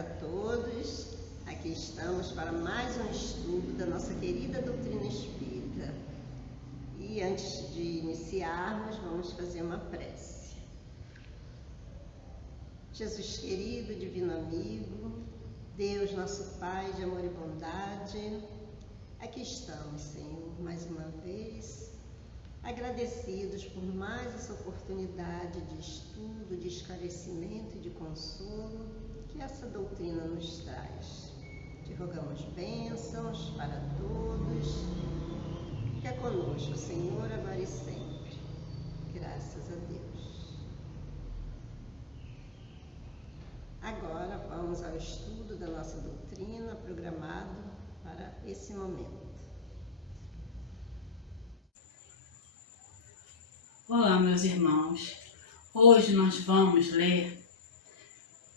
a todos. Aqui estamos para mais um estudo da nossa querida doutrina espírita. E antes de iniciarmos, vamos fazer uma prece. Jesus querido, divino amigo, Deus nosso Pai de amor e bondade, aqui estamos, Senhor, mais uma vez, agradecidos por mais essa oportunidade de estudo, de esclarecimento e de consolo que essa doutrina nos traz. Te rogamos bênçãos para todos. Fica conosco, Senhor, agora e sempre. Graças a Deus. Agora vamos ao estudo da nossa doutrina programado para esse momento. Olá, meus irmãos. Hoje nós vamos ler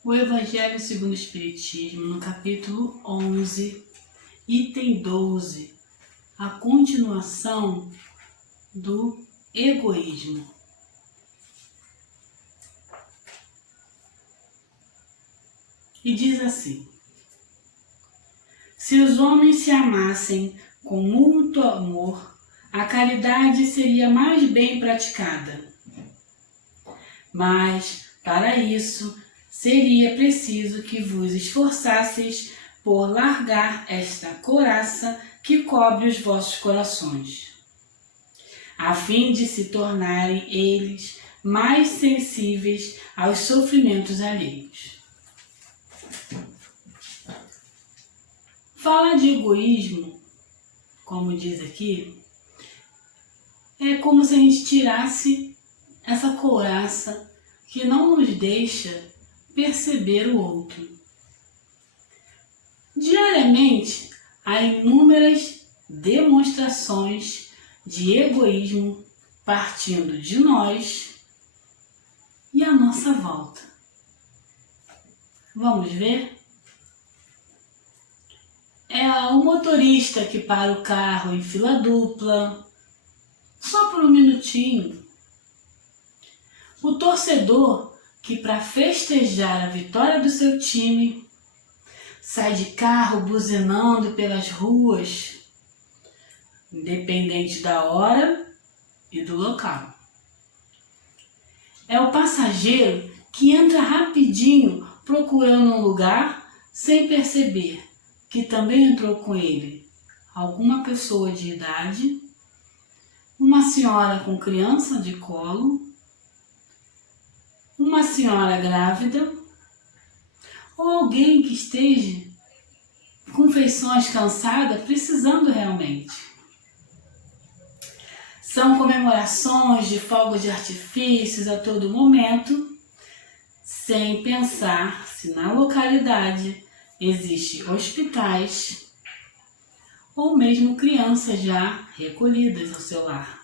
o Evangelho segundo o Espiritismo, no capítulo 11, item 12, a continuação do egoísmo. E diz assim: se os homens se amassem com mútuo amor, a caridade seria mais bem praticada. Mas, para isso, seria preciso que vos esforçasseis por largar esta couraça que cobre os vossos corações, a fim de se tornarem eles mais sensíveis aos sofrimentos alheios. Fala de egoísmo, como diz aqui, é como se a gente tirasse essa couraça que não nos deixa perceber o outro. Diariamente, há inúmeras demonstrações de egoísmo partindo de nós e à nossa volta. Vamos ver? É o motorista que para o carro em fila dupla, só por um minutinho. O torcedor que, para festejar a vitória do seu time, sai de carro buzinando pelas ruas, independente da hora e do local. É o passageiro que entra rapidinho procurando um lugar sem perceber que também entrou com ele alguma pessoa de idade, uma senhora com criança de colo, uma senhora grávida ou alguém que esteja com feições cansadas, precisando realmente. São comemorações de fogos de artifícios a todo momento, sem pensar se na localidade existem hospitais ou mesmo crianças já recolhidas ao seu lar.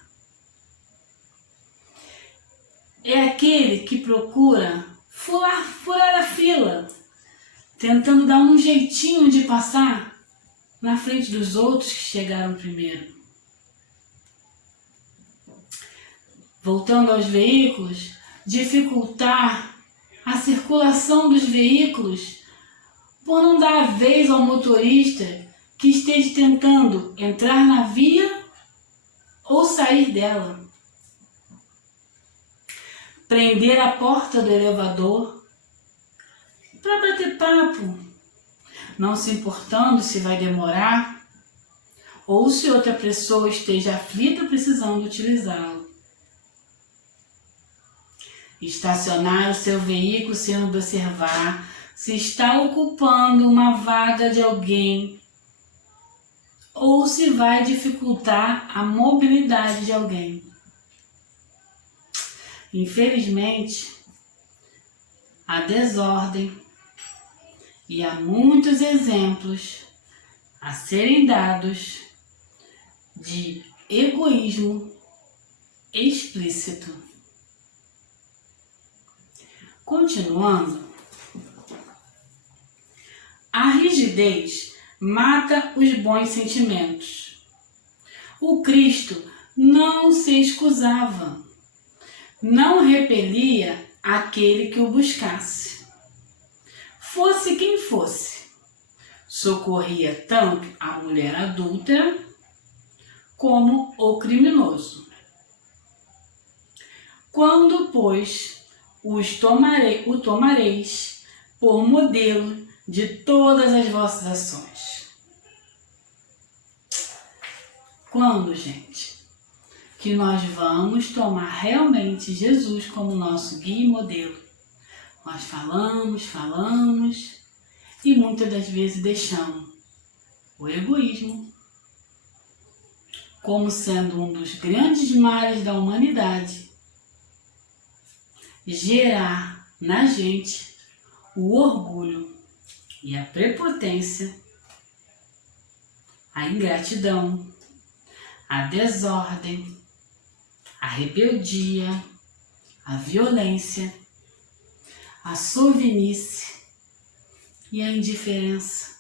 É aquele que procura furar a fila, tentando dar um jeitinho de passar na frente dos outros que chegaram primeiro. Voltando aos veículos, dificultar a circulação dos veículos por não dar vez ao motorista que esteja tentando entrar na via ou sair dela. Prender a porta do elevador para bater papo, não se importando se vai demorar ou se outra pessoa esteja aflita precisando utilizá-lo. Estacionar o seu veículo sem observar se está ocupando uma vaga de alguém ou se vai dificultar a mobilidade de alguém. Infelizmente, há desordem e há muitos exemplos a serem dados de egoísmo explícito. Continuando, a rigidez mata os bons sentimentos. O Cristo não se excusava, não repelia aquele que o buscasse. fosse quem fosse, socorria tanto a mulher adúltera como o criminoso. Quando, pois, o tomareis por modelo de todas as vossas ações. Quando, gente, que nós vamos tomar realmente Jesus como nosso guia e modelo? Nós falamos e muitas das vezes deixamos o egoísmo como sendo um dos grandes males da humanidade, gerar na gente o orgulho e a prepotência, a ingratidão, a desordem, a rebeldia, a violência, a sovinice e a indiferença.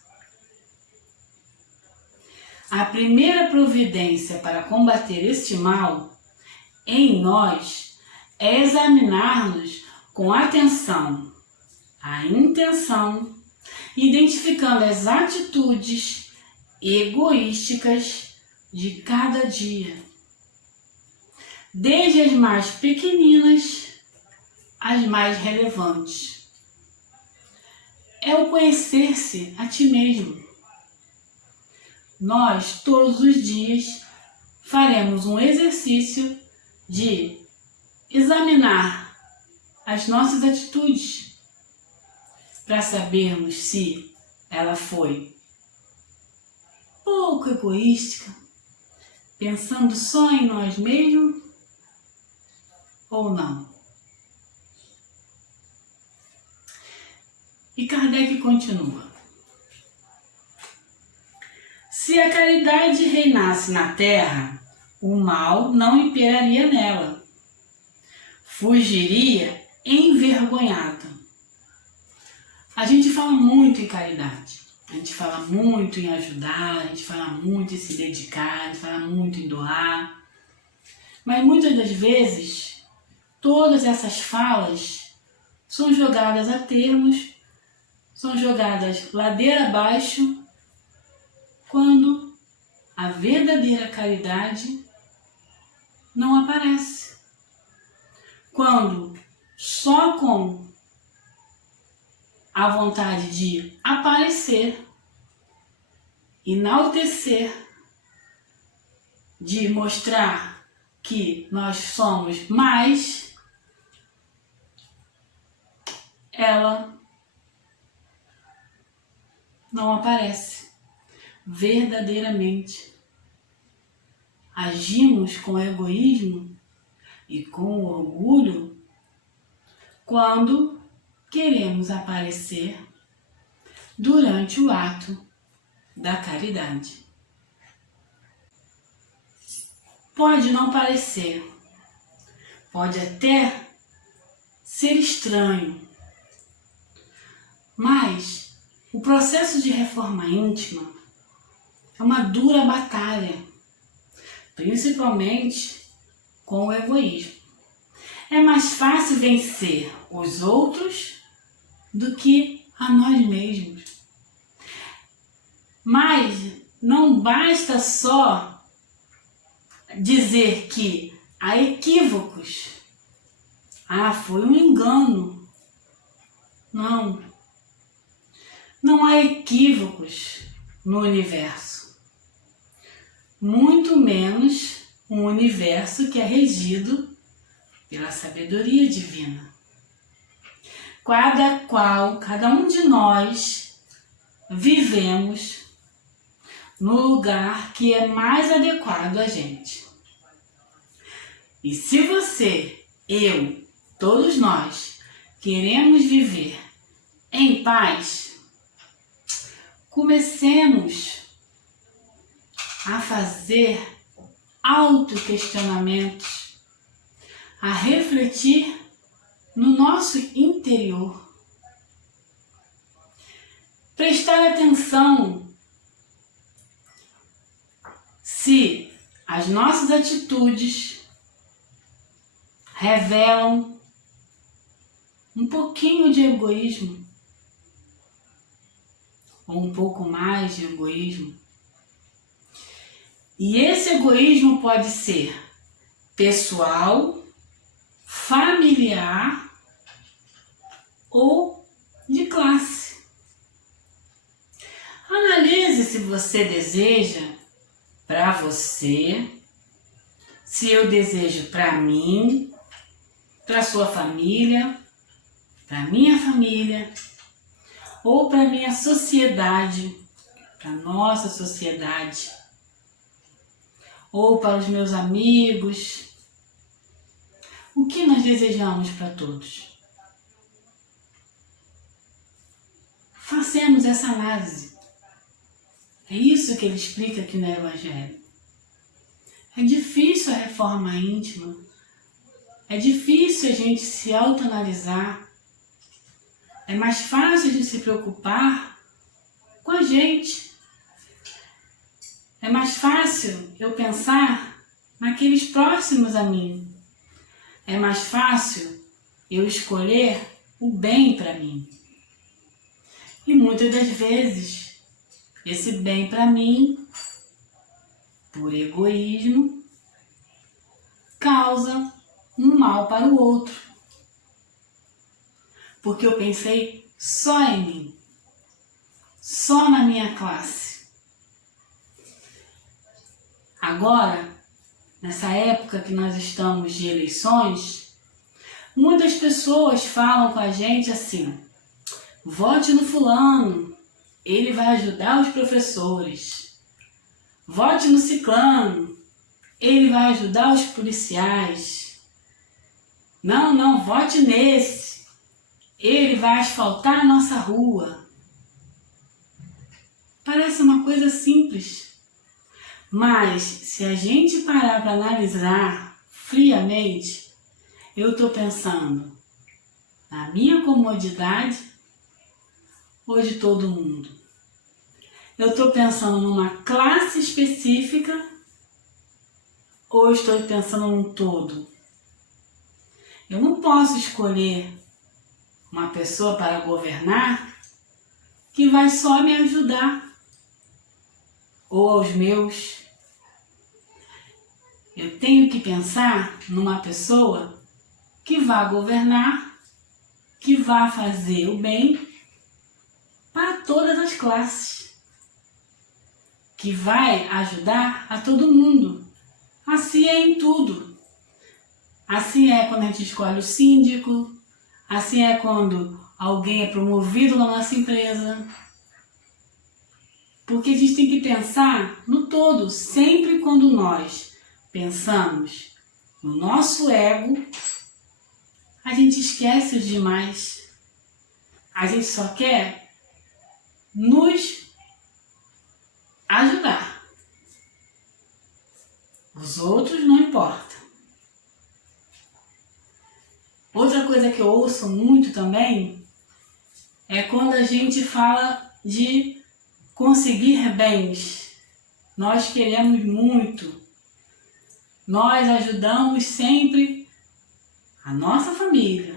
A primeira providência para combater este mal em nós é examinar-nos com atenção a intenção, identificando as atitudes egoísticas de cada dia, desde as mais pequeninas às mais relevantes. É o conhecer-se a ti mesmo. Nós, todos os dias, faremos um exercício de examinar as nossas atitudes para sabermos se ela foi pouco egoística, pensando só em nós mesmos ou não. E Kardec continua. Se a caridade reinasse na terra, o mal não imperaria nela. Fugiria envergonhado. A gente fala muito em caridade. A gente fala muito em ajudar, a gente fala muito em se dedicar, a gente fala muito em doar. Mas muitas das vezes, todas essas falas são jogadas a termos, são jogadas ladeira abaixo, quando a verdadeira caridade não aparece. Quando só com a vontade de aparecer, enaltecer, de mostrar que nós somos mais, ela não aparece verdadeiramente. Agimos com egoísmo e com orgulho quando queremos aparecer durante o ato da caridade. Pode não parecer, pode até ser estranho, mas o processo de reforma íntima é uma dura batalha, principalmente com o egoísmo. É mais fácil vencer os outros do que a nós mesmos. Mas não basta só dizer que há equívocos. Foi um engano. Não. Não há equívocos no universo. Muito menos um universo que é regido pela sabedoria divina. Cada um de nós vivemos no lugar que é mais adequado a gente. E se você, eu, todos nós queremos viver em paz, comecemos a fazer autoquestionamentos, a refletir no nosso interior. Prestar atenção se as nossas atitudes revelam um pouquinho de egoísmo, ou um pouco mais de egoísmo. E esse egoísmo pode ser pessoal, familiar ou de classe. Analise se você deseja para você, se eu desejo para mim, para sua família, para minha família ou para minha sociedade, para nossa sociedade, ou para os meus amigos. O que nós desejamos para todos? Façamos essa análise. É isso que ele explica aqui no Evangelho. É difícil a reforma íntima. É difícil a gente se autoanalisar. É mais fácil a gente se preocupar com a gente. É mais fácil eu pensar naqueles próximos a mim. É mais fácil eu escolher o bem para mim. E muitas das vezes, esse bem para mim, por egoísmo, causa um mal para o outro. Porque eu pensei só em mim, só na minha classe. Agora, nessa época que nós estamos de eleições, muitas pessoas falam com a gente assim: vote no fulano, ele vai ajudar os professores. Vote no ciclano, ele vai ajudar os policiais. Não, vote nesse, ele vai asfaltar a nossa rua. Parece uma coisa simples, mas se a gente parar para analisar friamente, eu estou pensando na minha comodidade ou de todo mundo? Eu estou pensando numa classe específica ou eu estou pensando num todo? Eu não posso escolher uma pessoa para governar que vai só me ajudar ou aos meus. Eu tenho que pensar numa pessoa que vá governar, que vá fazer o bem para todas as classes, que vai ajudar a todo mundo. Assim é em tudo. Assim é quando a gente escolhe o síndico, assim é quando alguém é promovido na nossa empresa. Porque a gente tem que pensar no todo. Sempre quando nós pensamos no nosso ego, a gente esquece os demais. A gente só quer nos ajudar. Os outros não importa. Outra coisa que eu ouço muito também é quando a gente fala de conseguir bens. Nós queremos muito. Nós ajudamos sempre a nossa família,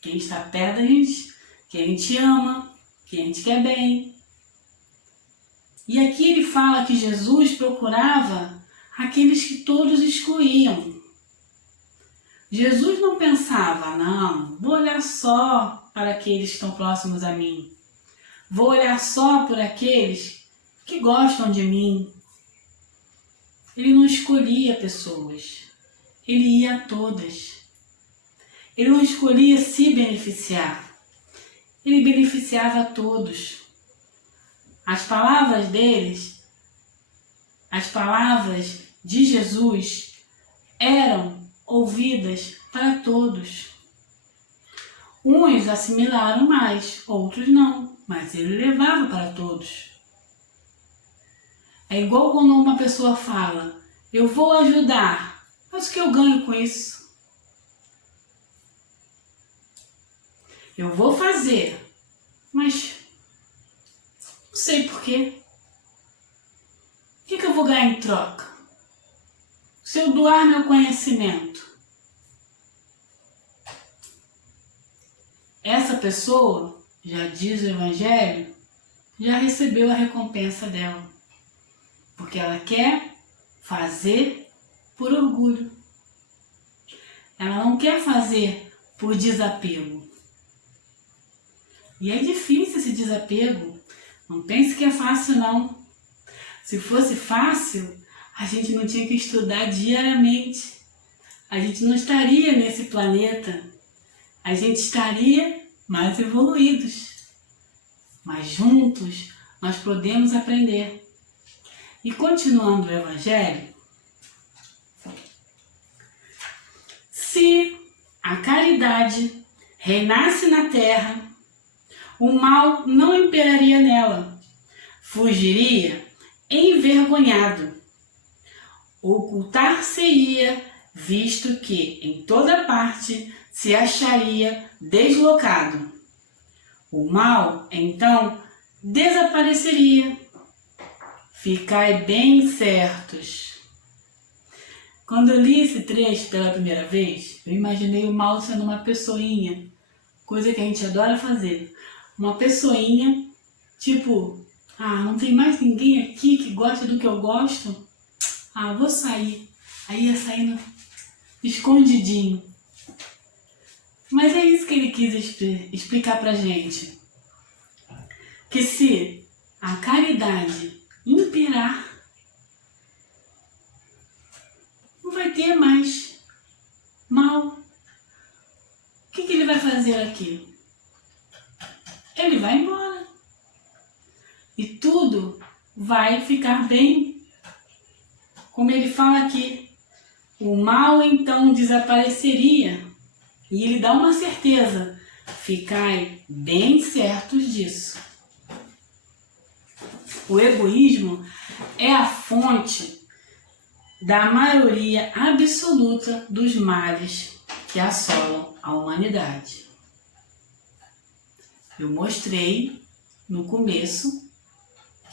quem está perto da gente, quem a gente ama, quem a gente quer bem. E aqui ele fala que Jesus procurava aqueles que todos excluíam. Jesus não pensava, não, vou olhar só para aqueles que estão próximos a mim. Vou olhar só por aqueles que gostam de mim. Ele não escolhia pessoas, ele ia a todas. Ele não escolhia se beneficiar, ele beneficiava a todos. As palavras deles, as palavras de Jesus eram ouvidas para todos. Uns assimilaram mais, outros não, mas ele levava para todos. É igual quando uma pessoa fala, eu vou ajudar, mas o que eu ganho com isso? Eu vou fazer, mas não sei porquê. O que eu vou ganhar em troca? Se eu doar meu conhecimento, essa pessoa, já diz o Evangelho, já recebeu a recompensa dela, porque ela quer fazer por orgulho. Ela não quer fazer por desapego. E é difícil esse desapego. Não pense que é fácil, não. Se fosse fácil, a gente não tinha que estudar diariamente. A gente não estaria nesse planeta. A gente estaria mais evoluídos. Mas juntos nós podemos aprender. E continuando o Evangelho, se a caridade reinasse na terra, o mal não imperaria nela, fugiria envergonhado, ocultar-se-ia, visto que em toda parte se acharia deslocado. O mal, então, desapareceria. Ficai bem certos. Quando eu li esse trecho pela primeira vez, eu imaginei o mal sendo uma pessoinha, coisa que a gente adora fazer. Uma pessoinha, tipo, não tem mais ninguém aqui que gosta do que eu gosto? Vou sair. Aí ia saindo escondidinho. Mas é isso que ele quis explicar pra gente. Que se a caridade imperar, não vai ter mais mal. O que ele vai fazer aqui? Ele vai embora. E tudo vai ficar bem. Como ele fala aqui, o mal então desapareceria. E ele dá uma certeza: ficai bem certos disso. O egoísmo é a fonte da maioria absoluta dos males que assolam a humanidade. Eu mostrei no começo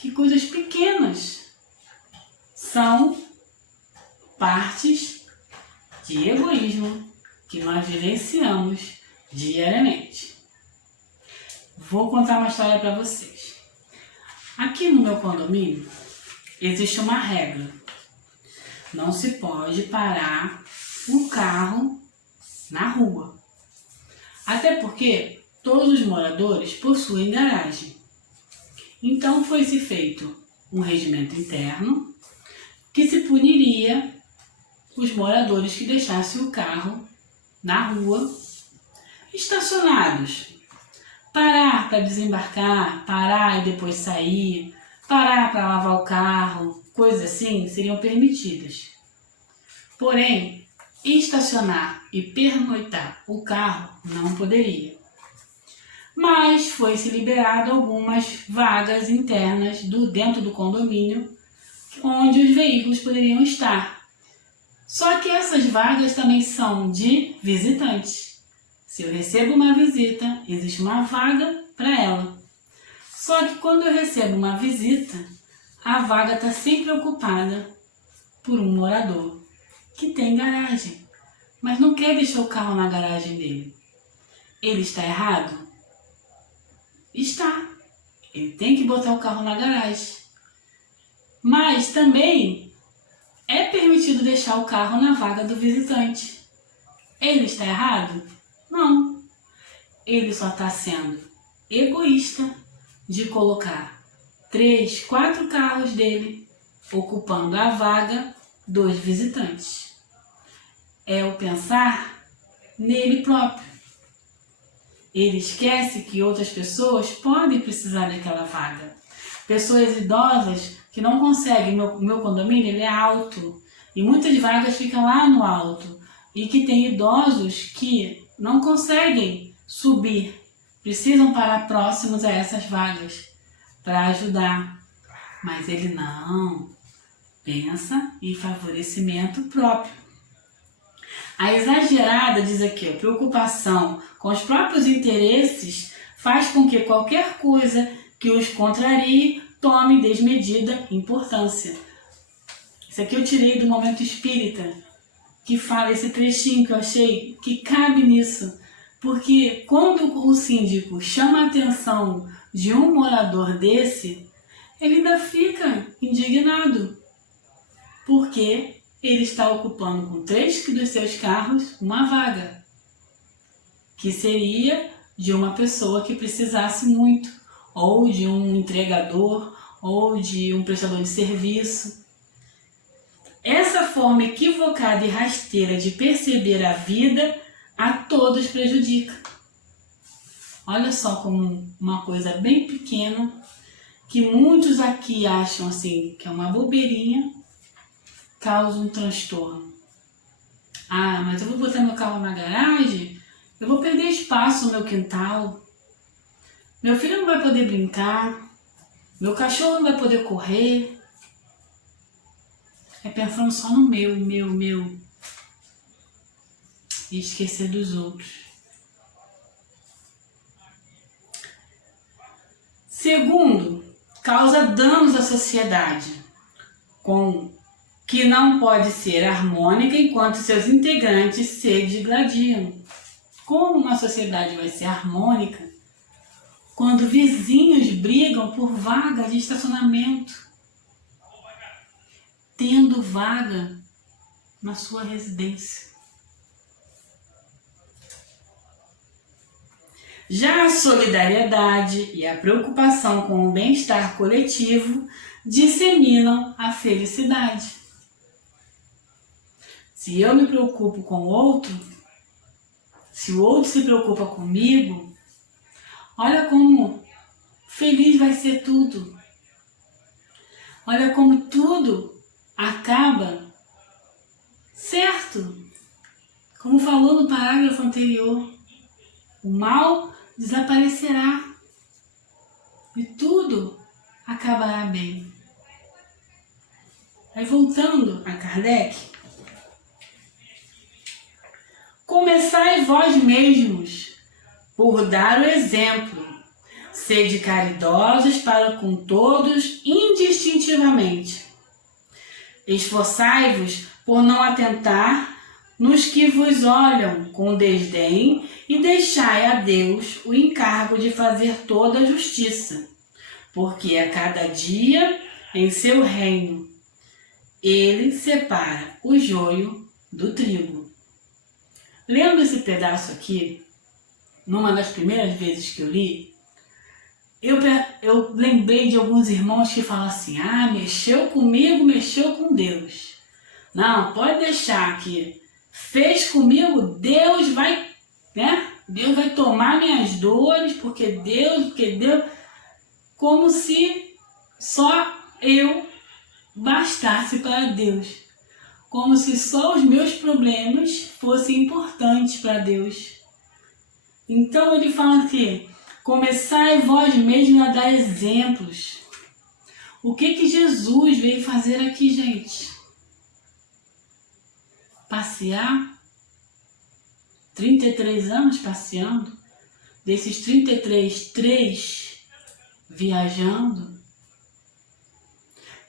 que coisas pequenas são partes de egoísmo que nós vivenciamos diariamente. Vou contar uma história para vocês. Aqui no meu condomínio existe uma regra. Não se pode parar o carro na rua. Até porque todos os moradores possuem garagem. Então foi-se feito um regimento interno que se puniria os moradores que deixassem o carro na rua estacionados. Parar para desembarcar, parar e depois sair, parar para lavar o carro, coisas assim seriam permitidas. Porém, estacionar e pernoitar o carro não poderia. Mas foi-se liberado algumas vagas internas dentro do condomínio onde os veículos poderiam estar. Só que essas vagas também são de visitantes. Se eu recebo uma visita, existe uma vaga para ela. Só que quando eu recebo uma visita, a vaga está sempre ocupada por um morador que tem garagem, mas não quer deixar o carro na garagem dele. Ele está errado? Está. Ele tem que botar o carro na garagem. Mas também é permitido deixar o carro na vaga do visitante. Ele está errado? Não. Ele só está sendo egoísta de colocar 3, 4 carros dele ocupando a vaga dos visitantes. É o pensar nele próprio. Ele esquece que outras pessoas podem precisar daquela vaga. Pessoas idosas que não conseguem. O meu condomínio ele é alto e muitas vagas ficam lá no alto. E que tem idosos que não conseguem subir, precisam parar próximos a essas vagas para ajudar. Mas ele não pensa em favorecimento próprio. A exagerada, diz aqui, a preocupação com os próprios interesses faz com que qualquer coisa que os contrarie tome desmedida importância. Isso aqui eu tirei do Momento Espírita, que fala esse trechinho que eu achei que cabe nisso. Porque quando o síndico chama a atenção de um morador desse, ele ainda fica indignado, porque ele está ocupando com 3 dos seus carros uma vaga, que seria de uma pessoa que precisasse muito, ou de um entregador, ou de um prestador de serviço. Essa forma equivocada e rasteira de perceber a vida a todos prejudica. Olha só como uma coisa bem pequena, que muitos aqui acham assim, que é uma bobeirinha, causa um transtorno. Ah, mas eu vou botar meu carro na garagem, eu vou perder espaço no meu quintal, meu filho não vai poder brincar, meu cachorro não vai poder correr. É pensando só no meu. E esquecer dos outros. Segundo, causa danos à sociedade, que não pode ser harmônica enquanto seus integrantes se digladiam. Como uma sociedade vai ser harmônica quando vizinhos brigam por vaga de estacionamento, tendo vaga na sua residência? Já a solidariedade e a preocupação com o bem-estar coletivo disseminam a felicidade. Se eu me preocupo com o outro, se o outro se preocupa comigo, olha como feliz vai ser tudo. Olha como tudo acaba certo. Como falou no parágrafo anterior, o mal desaparecerá e tudo acabará bem. Aí voltando a Kardec, começai vós mesmos por dar o exemplo, sede caridosos para com todos indistintivamente. Esforçai-vos por não atentar nos que vos olham com desdém e deixai a Deus o encargo de fazer toda a justiça, porque a cada dia em seu reino ele separa o joio do trigo. Lendo esse pedaço aqui, numa das primeiras vezes que eu li, eu lembrei de alguns irmãos que falam assim: ah, mexeu comigo, mexeu com Deus. Não, pode deixar que fez comigo, Deus vai, né? Deus vai tomar minhas dores, porque Deus, como se só eu bastasse para Deus. Como se só os meus problemas fossem importantes para Deus. Então ele fala que começai vós mesmos a dar exemplos. O que Jesus veio fazer aqui, gente? Passear? 33 anos passeando? Desses 33, 3 viajando?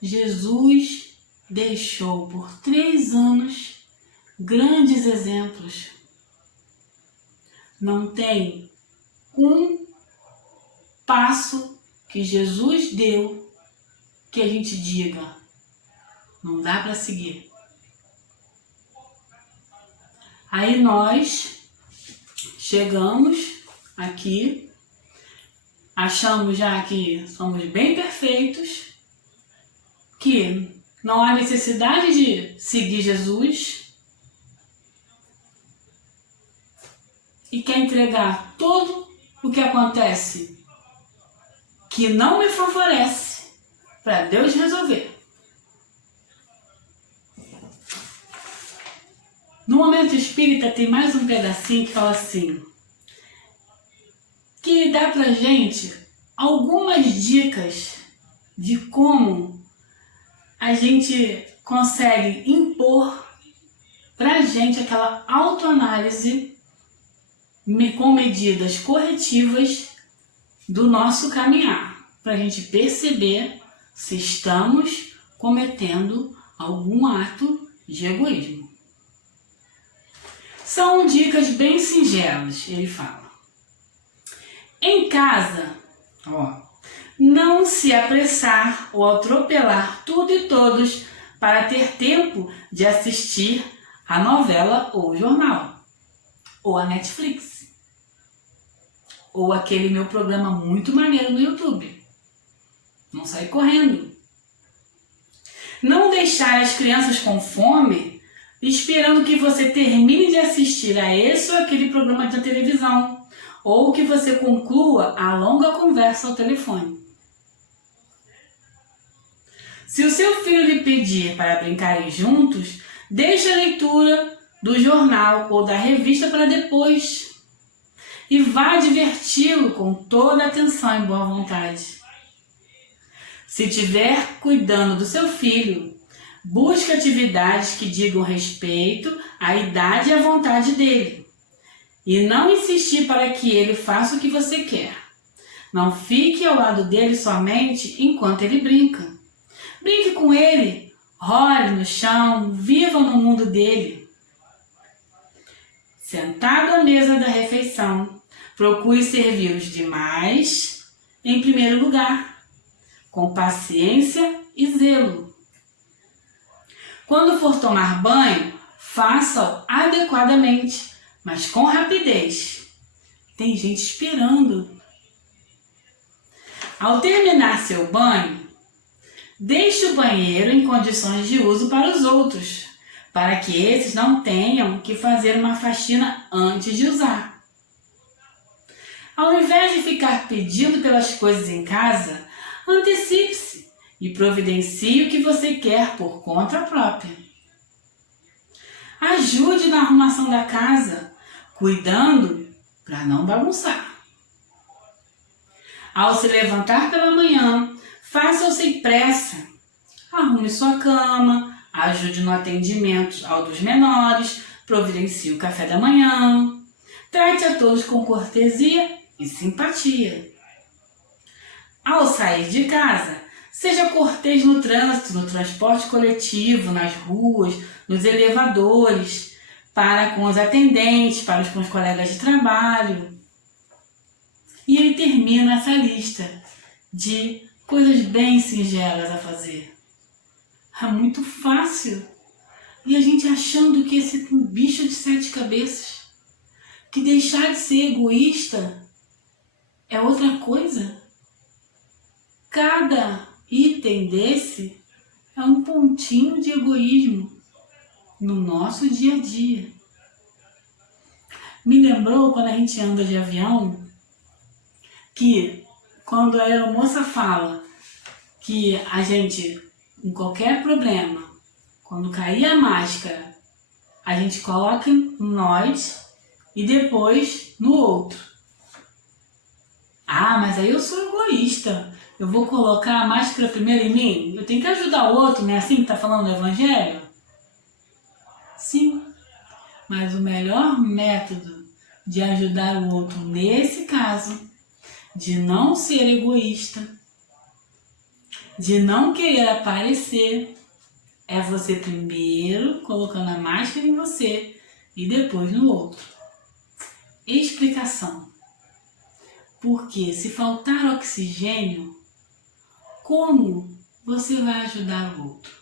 Jesus deixou por 3 anos grandes exemplos. Não tem um passo que Jesus deu que a gente diga, não dá para seguir. Aí nós chegamos aqui, achamos já que somos bem perfeitos, que não há necessidade de seguir Jesus e quer entregar tudo o que acontece que não me favorece para Deus resolver. No Momento Espírita tem mais um pedacinho que fala assim, que dá pra gente algumas dicas de como a gente consegue impor pra gente aquela autoanálise com medidas corretivas do nosso caminhar, pra gente perceber se estamos cometendo algum ato de egoísmo. São dicas bem singelas, ele fala. Em casa, Ó, não se apressar ou atropelar tudo e todos para ter tempo de assistir a novela ou o jornal, ou a Netflix, ou aquele meu programa muito maneiro no YouTube. Não sair correndo. Não deixar as crianças com fome esperando que você termine de assistir a esse ou aquele programa de televisão, ou que você conclua a longa conversa ao telefone. Se o seu filho lhe pedir para brincarem juntos, deixe a leitura do jornal ou da revista para depois e vá diverti-lo com toda a atenção e boa vontade. Se estiver cuidando do seu filho, busque atividades que digam respeito à idade e à vontade dele. E não insistir para que ele faça o que você quer. Não fique ao lado dele somente enquanto ele brinca. Brinque com ele, role no chão, viva no mundo dele. Sentado à mesa da refeição, procure servir os demais em primeiro lugar, com paciência e zelo. Quando for tomar banho, faça-o adequadamente, mas com rapidez. Tem gente esperando. Ao terminar seu banho, deixe o banheiro em condições de uso para os outros, para que esses não tenham que fazer uma faxina antes de usar. Ao invés de ficar pedindo pelas coisas em casa, antecipe-se e providencie o que você quer por conta própria. Ajude na arrumação da casa, cuidando para não bagunçar. Ao se levantar pela manhã, faça-o sem pressa. Arrume sua cama, ajude no atendimento ao dos menores, providencie o café da manhã. Trate a todos com cortesia e simpatia. Ao sair de casa, seja cortês no trânsito, no transporte coletivo, nas ruas, nos elevadores, para com os atendentes, para com os colegas de trabalho. E ele termina essa lista de coisas bem singelas a fazer. É muito fácil. E a gente achando que esse bicho de 7 cabeças, que deixar de ser egoísta é outra coisa. Cada item desse é um pontinho de egoísmo no nosso dia a dia. Me lembrou quando a gente anda de avião, que quando a aeromoça fala que a gente, com qualquer problema, quando cair a máscara, a gente coloca em nós e depois no outro. Ah, mas aí eu sou egoísta. Eu vou colocar a máscara primeiro em mim? Eu tenho que ajudar o outro, não é assim que está falando no Evangelho? Sim, mas o melhor método de ajudar o outro nesse caso, de não ser egoísta, de não querer aparecer, é você primeiro colocando a máscara em você e depois no outro. Explicação. Porque se faltar oxigênio, como você vai ajudar o outro?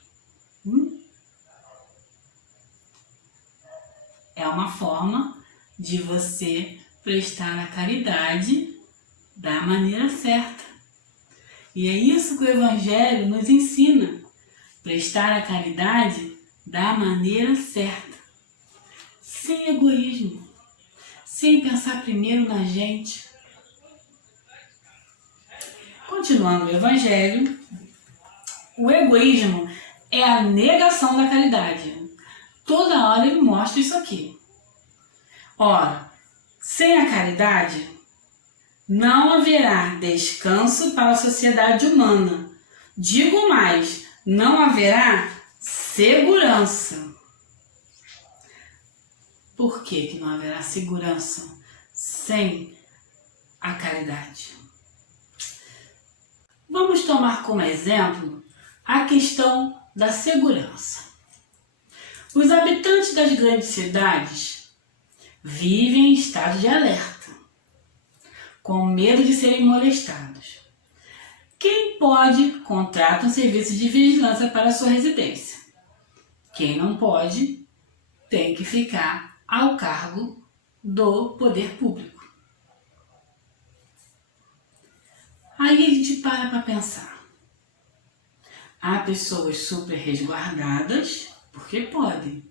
É uma forma de você prestar a caridade da maneira certa. E é isso que o Evangelho nos ensina. Prestar a caridade da maneira certa. Sem egoísmo. Sem pensar primeiro na gente. Continuando o Evangelho, o egoísmo é a negação da caridade. Toda hora ele mostra isso aqui. Ora, sem a caridade, não haverá descanso para a sociedade humana. Digo mais, não haverá segurança. Por que não haverá segurança sem a caridade? Vamos tomar como exemplo a questão da segurança. Os habitantes das grandes cidades vivem em estado de alerta. com medo de serem molestados. Quem pode, contrata um serviço de vigilância para sua residência. Quem não pode, tem que ficar ao cargo do poder público. Aí a gente para pensar. Há pessoas super resguardadas, porque podem.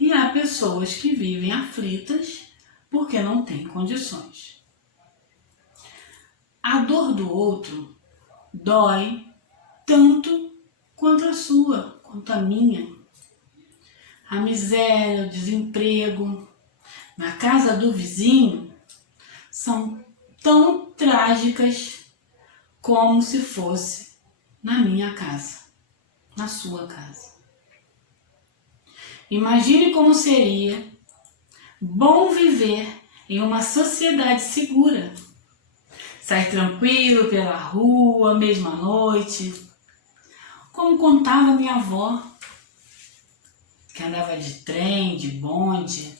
E há pessoas que vivem aflitas, porque não têm condições. A dor do outro dói tanto quanto a sua, quanto a minha. A miséria, o desemprego na casa do vizinho são tão trágicas como se fosse na minha casa, na sua casa. Imagine como seria bom viver em uma sociedade segura. Sair tranquilo pela rua, mesmo à noite. Como contava minha avó, que andava de trem, de bonde,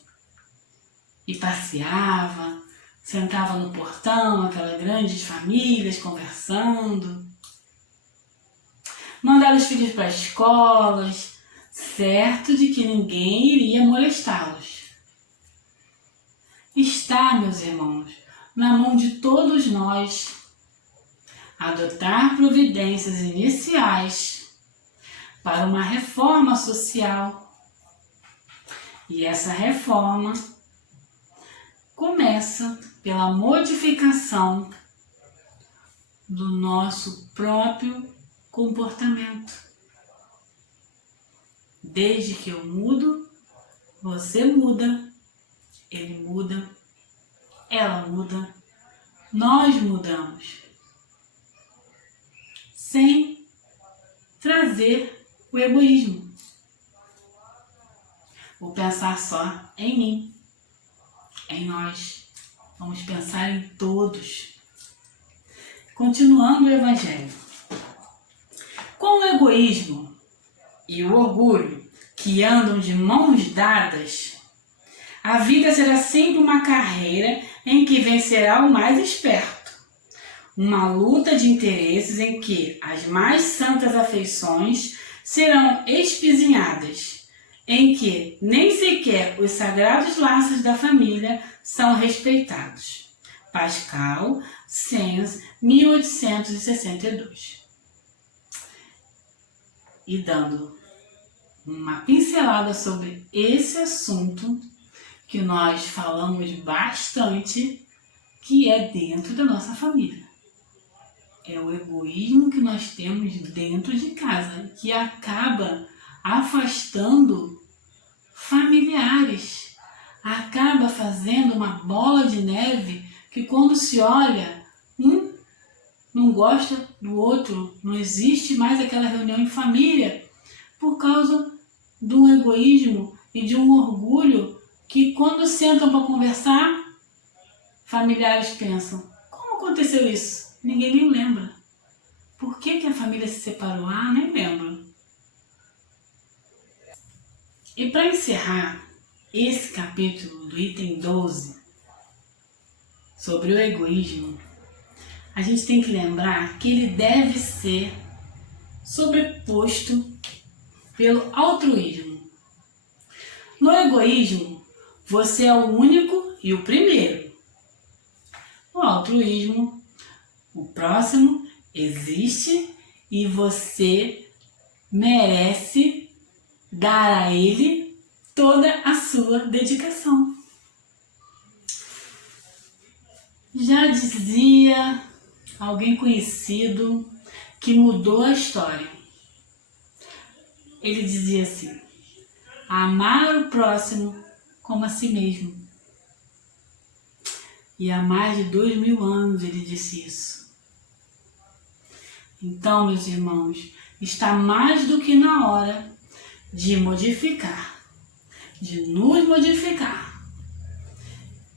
e passeava, sentava no portão, aquelas grandes famílias conversando. Mandava os filhos para escolas, certo de que ninguém iria molestá-los. Está, meus irmãos, na mão de todos nós adotar providências iniciais para uma reforma social. E essa reforma começa pela modificação do nosso próprio comportamento. Desde que eu mudo, você muda, ele muda, ela muda, nós mudamos. Sem trazer o egoísmo. Vou pensar só em mim, em nós. Vamos pensar em todos. Continuando o Evangelho. Com o egoísmo e o orgulho que andam de mãos dadas, a vida será sempre uma carreira em que vencerá o mais esperto. Uma luta de interesses em que as mais santas afeições serão espizinhadas, em que nem sequer os sagrados laços da família são respeitados. Pascal, Sens, 1862. E dando uma pincelada sobre esse assunto que nós falamos bastante, que é dentro da nossa família. É o egoísmo que nós temos dentro de casa, que acaba afastando familiares, acaba fazendo uma bola de neve que quando se olha, um não gosta do outro, não existe mais aquela reunião em família por causa de um egoísmo e de um orgulho que quando sentam para conversar, familiares pensam, como aconteceu isso? Ninguém nem lembra. Por que a família se separou? Ah, nem lembro. E para encerrar esse capítulo do item 12, sobre o egoísmo, a gente tem que lembrar que ele deve ser sobreposto pelo altruísmo. No egoísmo, você é o único e o primeiro. No altruísmo, o próximo existe e você merece dar a ele toda a sua dedicação. Já dizia alguém conhecido que mudou a história. Ele dizia assim: amar o próximo como a si mesmo. E há mais de 2000 anos ele disse isso. Então, meus irmãos, está mais do que na hora de modificar, de nos modificar.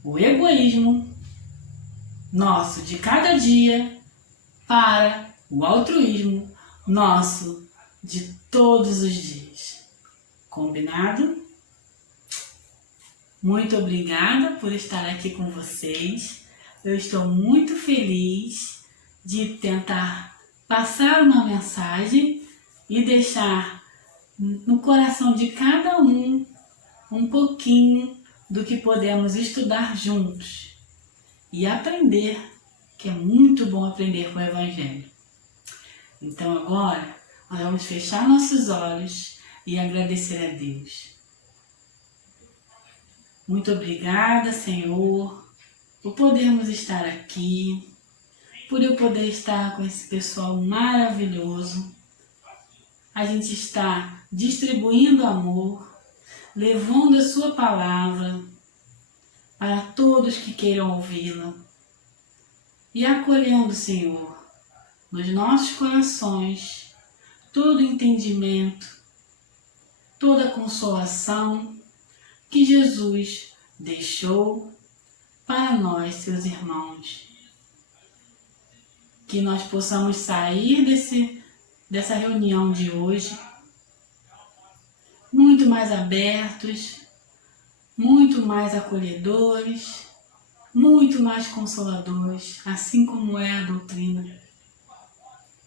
O egoísmo nosso de cada dia para o altruísmo nosso de todos os dias. Combinado? Muito obrigada por estar aqui com vocês. eu estou muito feliz de tentar passar uma mensagem e deixar no coração de cada um pouquinho do que podemos estudar juntos e aprender, que é muito bom aprender com o Evangelho. Então agora nós vamos fechar nossos olhos e agradecer a Deus. Muito obrigada, Senhor, por podermos estar aqui, por eu poder estar com esse pessoal maravilhoso. A gente está distribuindo amor, levando a sua palavra para todos que queiram ouvi-la e acolhendo, Senhor, nos nossos corações todo entendimento, toda consolação que Jesus deixou para nós, seus irmãos. Que nós possamos sair dessa reunião de hoje muito mais abertos, muito mais acolhedores, muito mais consoladores, assim como é a doutrina.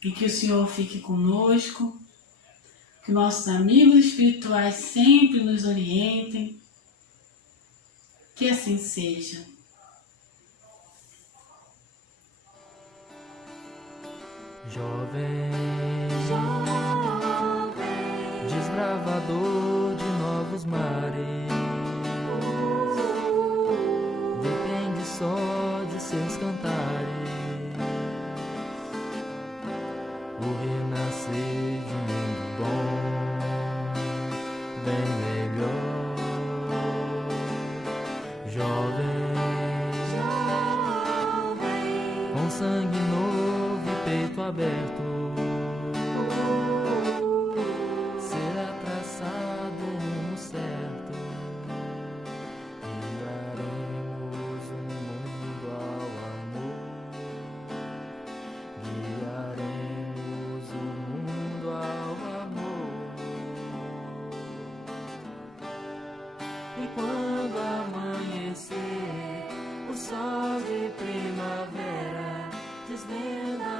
E que o Senhor fique conosco, que nossos amigos espirituais sempre nos orientem, que assim seja. Jovem, desbravador de novos mares, depende só de seus cantares, o renascer de um mundo bom, bem melhor. Jovem, com sangue novo e peito aberto, será traçado o rumo certo. Guiaremos o mundo ao amor, guiaremos o mundo ao amor. E quando amanhecer, o sol de primavera desvenda